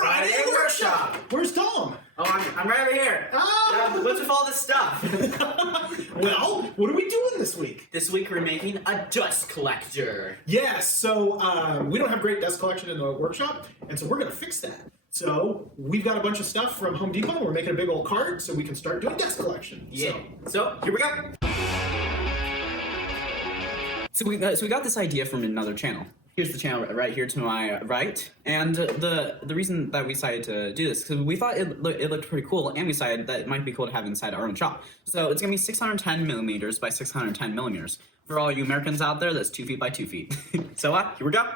Friday workshop. Where's Tom? Oh, I'm right over here. What's with all this stuff? Well, what are we doing this week? This week we're making a dust collector. Yes, so we don't have great dust collection in the workshop, and so we're going to fix that. So we've got a bunch of stuff from Home Depot, and we're making a big old cart so we can start doing dust collection. Yeah. So here we go. So we got this idea from another channel. Here's the channel right here to my right, and the reason that we decided to do this because we thought it looked pretty cool, and we decided that it might be cool to have inside our own shop. So it's gonna be 610 millimeters by 610 millimeters. For all you Americans out there, that's 2 feet by 2 feet. So here we go.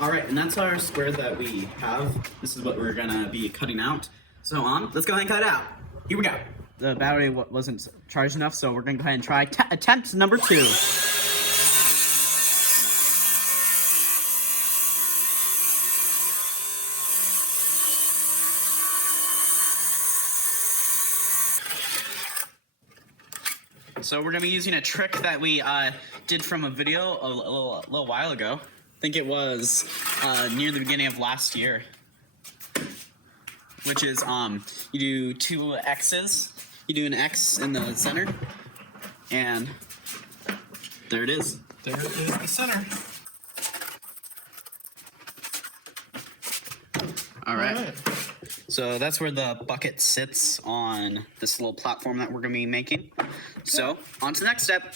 Alright, and that's our square that we have. This is what we're gonna be cutting out. So let's go ahead and cut it out. Here we go. The battery wasn't charged enough, so we're gonna go ahead and try attempt number 2. So we're gonna be using a trick that we did from a video a little while ago. I think it was near the beginning of last year, which is you do 2 X's. You do an X in the center, and there it is. There is the center. All right. So that's where the bucket sits on this little platform that we're gonna be making. So on to the next step.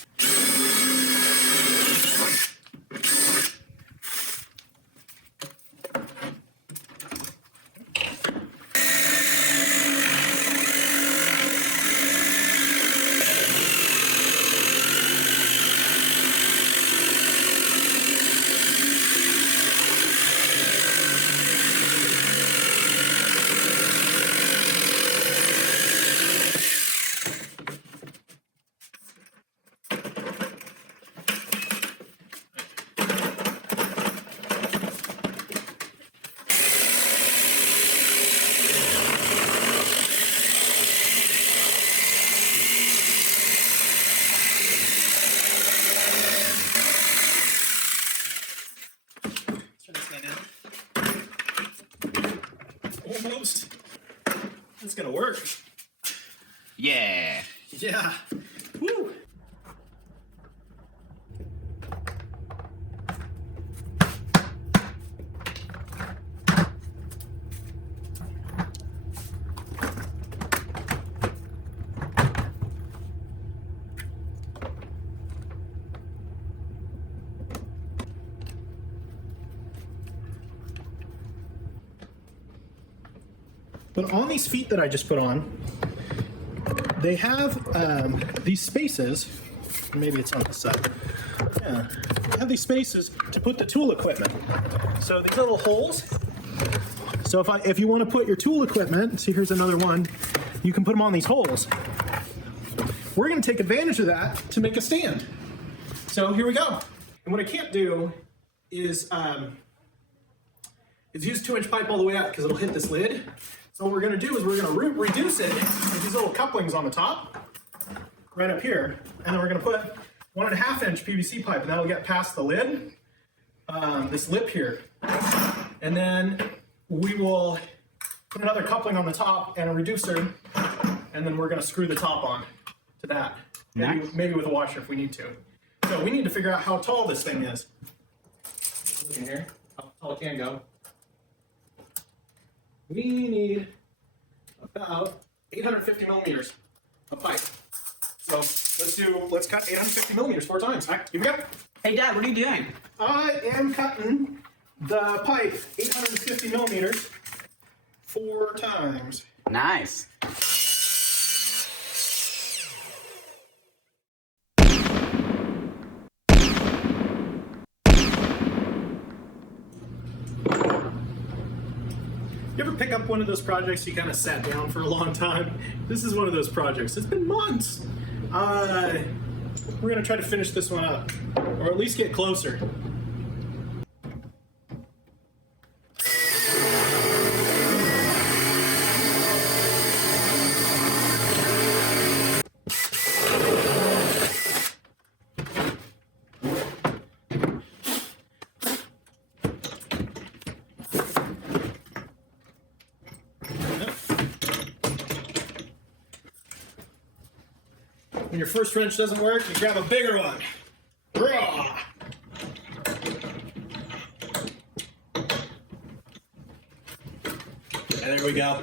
Almost. It's gonna work. Yeah. Yeah. Woo. But on these feet that I just put on, they have these spaces. Maybe it's on the side. Yeah, they have these spaces to put the tool equipment. So these little holes. So if you want to put your tool equipment, see here's another one, you can put them on these holes. We're going to take advantage of that to make a stand. So here we go. And what I can't do is use 2-inch pipe all the way up because it'll hit this lid. So what we're going to do is we're going to reduce it with these little couplings on the top, right up here, and then we're going to put 1.5-inch PVC pipe, and that'll get past the lid, this lip here, and then we will put another coupling on the top and a reducer, and then we're going to screw the top on to that, maybe with a washer if we need to. So we need to figure out how tall this thing is. Look in here, how tall it can go. We need about 850 millimeters of pipe. So let's cut 850 millimeters 4 times. All right, here we go. Hey Dad, what are you doing? I am cutting the pipe 850 millimeters 4 times. Nice. You ever pick up one of those projects you kind of sat down for a long time? This is one of those projects. It's been months. We're gonna try to finish this one up, or at least get closer. When your first wrench doesn't work, you grab a bigger one. Rah! And there we go.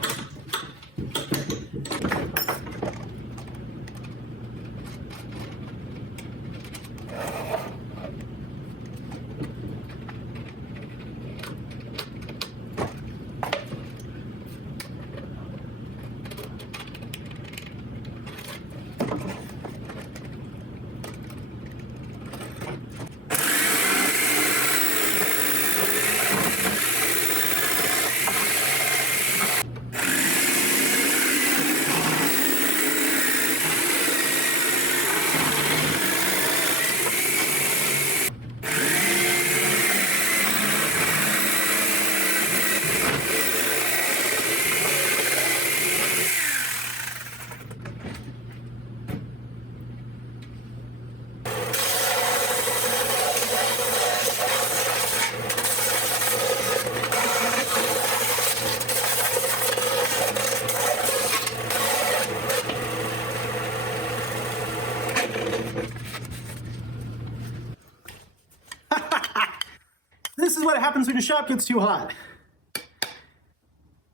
This is what happens when your shop gets too hot.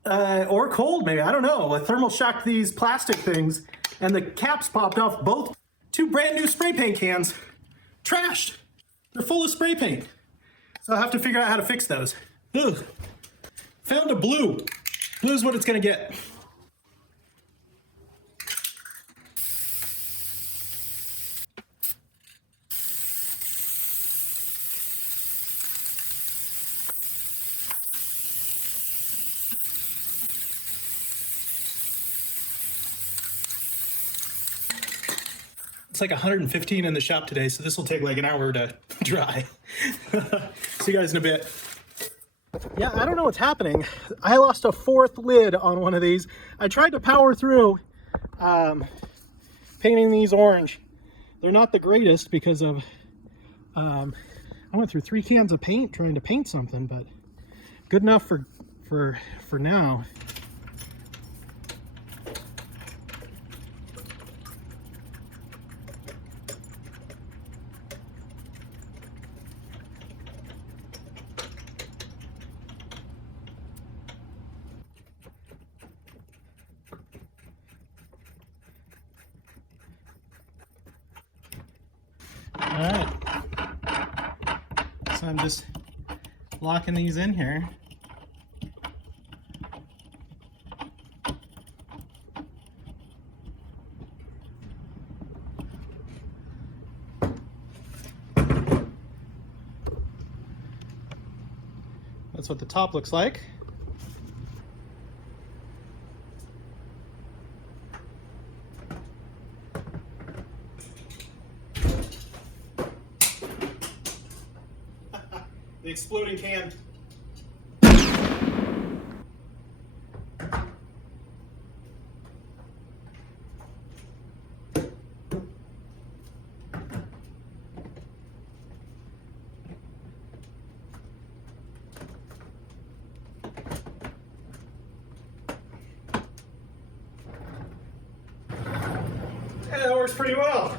Or cold, maybe, I don't know. I thermal shocked these plastic things and the caps popped off both. 2 brand new spray paint cans. Trashed. They're full of spray paint. So I'll have to figure out how to fix those. Ugh. Found a blue. Blue is what it's gonna get. It's like 115 in the shop today, so this will take like an hour to dry. See you guys in a bit. Yeah, I don't know what's happening. I lost a 4th lid on one of these. I tried to power through painting these orange. They're not the greatest because of, I went through 3 cans of paint trying to paint something, but good enough for now. All right, so I'm just locking these in here. That's what the top looks like. The exploding can. Yeah, that works pretty well.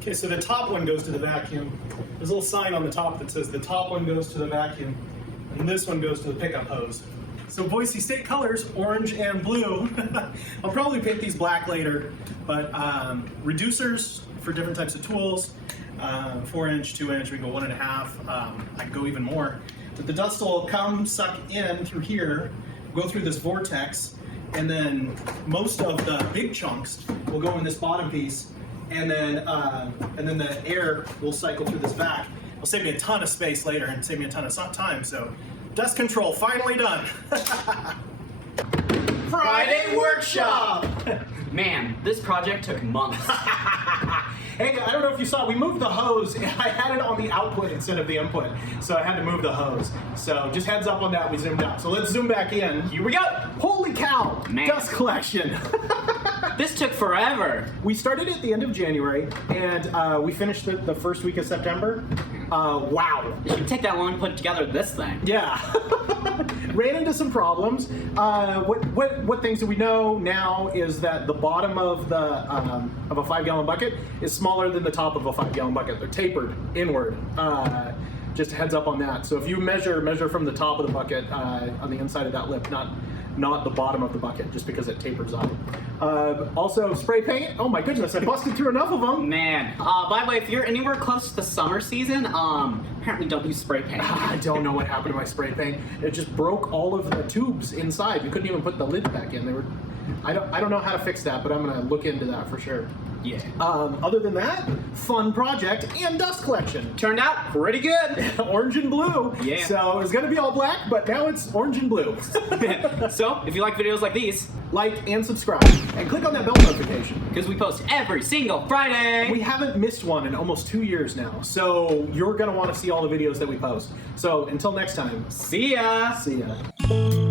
Okay, so the top one goes to the vacuum. There's a little sign on the top that says the top one goes to the vacuum, and this one goes to the pickup hose. So Boise State colors, orange and blue. I'll probably paint these black later, but reducers for different types of tools, 4-inch, 2-inch, we can go 1.5, I can go even more. But the dust will come, suck in through here, go through this vortex, and then most of the big chunks will go in this bottom piece, and then the air will cycle through this vac. It'll save me a ton of space later and save me a ton of time. So, dust control finally done. Friday workshop. Man, this project took months. Hey, I don't know if you saw, we moved the hose, and I had it on the output instead of the input, so I had to move the hose. So just heads up on that, we zoomed out. So let's zoom back in. Here we go. Holy cow, Man. Dust collection. This took forever. We started at the end of January, and we finished it the first week of September. Wow. It should take that long to put together this thing. Yeah. Ran into some problems. What things do we know now is that the bottom of a 5-gallon bucket is smaller than the top of a 5-gallon bucket. They're tapered inward. Just a heads up on that. So if you measure from the top of the bucket on the inside of that lip, not the bottom of the bucket, just because it tapers up. Also, spray paint. Oh my goodness, I busted through enough of them. Man, by the way, if you're anywhere close to the summer season, apparently don't use spray paint. I don't know what happened to my spray paint. It just broke all of the tubes inside. You couldn't even put the lid back in. They were. I don't know how to fix that, but I'm gonna look into that for sure. Yeah. Other than that, fun project and dust collection. Turned out pretty good. Orange and blue. Yeah. So it was gonna be all black, but now it's orange and blue. So, if you like videos like these, Like and subscribe, and click on that bell notification. because we post every single Friday. We haven't missed one in almost 2 years now, so you're gonna want to see all the videos that we post. So until next time, See ya. see ya.